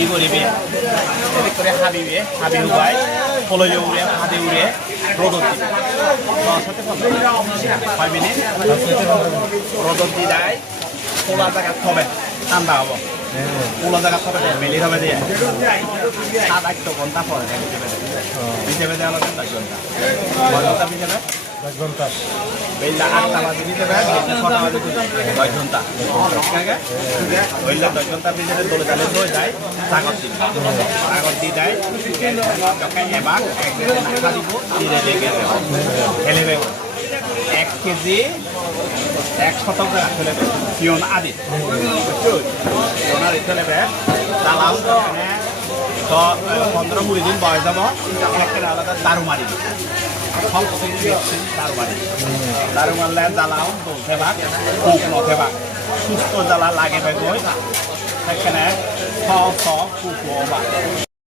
ই কৰিবি এদিক কৰি হাবিবি হাবি শুকাই পলৈ উৰে হাবি উৰে ৰ'দত দিবি 10 মিনিট ৰ'দত দি দাই খোলা জায়গাত থবে ঠাণ্ডা হ'ব খোলা জায়গাত থবে মেলি থবে দিয়ে 7-8 ঘণ্টা পরে ভিজে দেওয়া লাগবে 10 ঘণ্টা 10 ঘণ্টা ভিজে 10 ঘণ্টা বেলা 8টা বাজে ভিজে 6টা বাজে 10 ঘণ্টা হইলে 10 ঘণ্টা ভিজে দলে দালে ধুয়ে যায় সাগর দি দেয় এবার নাখা দিব ধীরে লেগে ফেলেবে 1 কেজি 1 শতাংশ ফেলে পিয়ন আদি পিয়ন আদি ফেলেবে জ্বালাও তো 15-20 দিন বয়স যাব একটা আলাদা দারু মারি সব দারু মারলে জ্বালাও দোলথেবা কুক নথেবা সুস্থ জ্বালা লাগে গই সেখানে কুক হবা